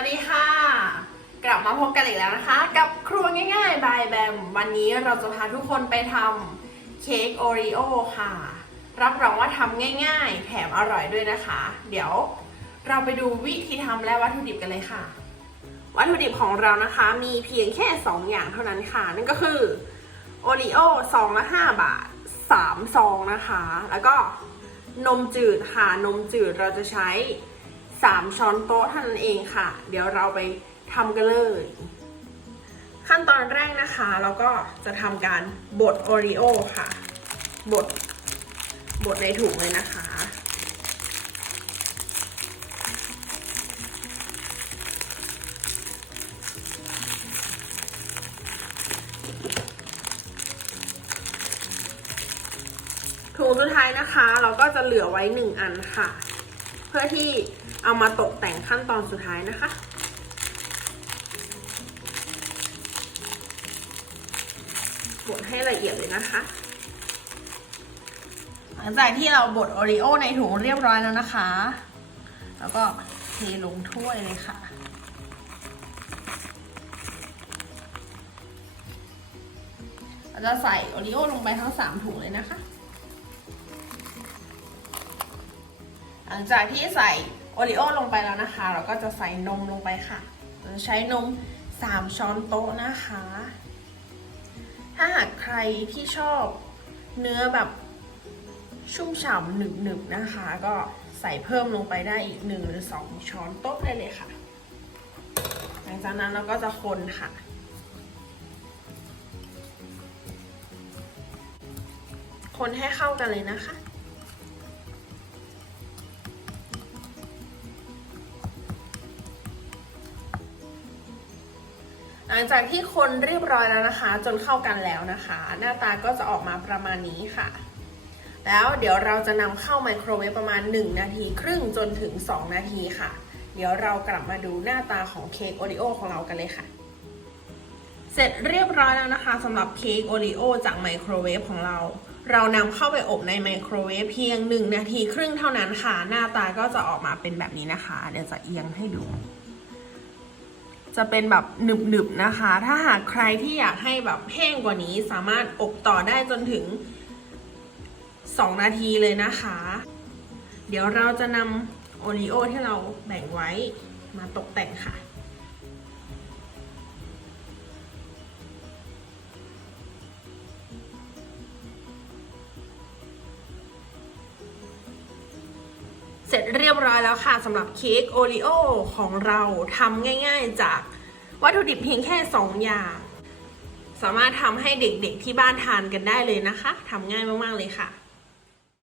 วัสดีค่ะ กลับมาพบกันอีกแล้วนะคะ กับครัวง่ายๆ บายแบม วันนี้เราจะพาทุกคนไปทำเค้กโอรีโอค่ะ รับรองว่าทำง่ายๆ แถมอร่อยด้วยนะคะ เดี๋ยวเราไปดูวิธีทำและวัตถุดิบกันเลยค่ะ วัตถุดิบของเรานะคะ มีเพียงแค่ 2 อย่างเท่านั้นค่ะ นั่นก็คือโอรีโอซองละ 5 บาท 3 ซองนะคะ แล้วก็นมจืดค่ะ นมจืดเราจะใช้ 3 ช้อนโต๊ะเท่านั้นเองค่ะ เดี๋ยวเราไปทำกันเลย ขั้นตอนแรกนะคะเราก็จะทำการบดโอรีโอค่ะ บด บดในถุงเลยนะคะ ถุงสุดท้ายนะคะ เราก็จะเหลือไว้หนึ่งอันค่ะ เพื่อที่เอามาตกแต่งขั้นตอนสุดท้ายนะคะ บดให้ละเอียดเลยนะคะ หลังจากที่เราบดโอรีโอในถุงเรียบร้อยแล้วนะคะ แล้วก็เทลงถ้วยเลยค่ะเราจะใส่โอรีโอลงไปทั้ง 3 ถุงเลยนะคะ หลังจากที่ใส่โอรีโอลงไปแล้วนะคะ เราก็จะใส่นมลงไปค่ะเราจะใช้นม 3 ช้อนโต๊ะนะคะ ถ้าหากใครที่ชอบเนื้อแบบชุ่มฉ่ำหนึบๆนะคะ ก็ใส่เพิ่มลงไปได้อีก 1 หรือ 2 ช้อนโต๊ะได้เลยค่ะ หลังจากนั้นเราก็จะคนค่ะคนให้เข้ากันเลยนะคะ หลังจากที่คนเรียบร้อยแล้วนะคะ จนเข้ากันแล้วนะคะ หน้าตาก็จะออกมาประมาณนี้ค่ะ แล้วเดี๋ยวเราจะนำเข้าไมโครเวฟประมาณ 1 นาทีครึ่งจนถึง 2 นาทีค่ะ เดี๋ยวเรากลับมาดูหน้าตาของเค้กโอริโอของเรากันเลยค่ะ เสร็จเรียบร้อยแล้วนะคะสำหรับเค้กโอริโอจากไมโครเวฟของเรา เรานำเข้าไปอบในไมโครเวฟเพียง 1 นาทีครึ่งเท่านั้นค่ะ หน้าตาก็จะออกมาเป็นแบบนี้นะคะ เดี๋ยวจะเอียงให้ดู จะเป็นแบบหนึบๆนะคะ ถ้าหากใครที่อยากให้แบบแห้งกว่านี้สามารถอบต่อได้จนถึง 2 นาทีเลยนะคะ เดี๋ยวเราจะนำโอรีโอที่เราแบ่งไว้มาตกแต่งค่ะ เสร็จเรียบร้อยแล้วค่ะสำหรับเค้กโอรีโอของเราทำง่าย ๆ จากวัตถุดิบเพียงแค่ 2 อย่าง สามารถทำให้เด็กๆที่บ้านทานกันได้เลยนะคะทำง่ายมากๆเลยค่ะ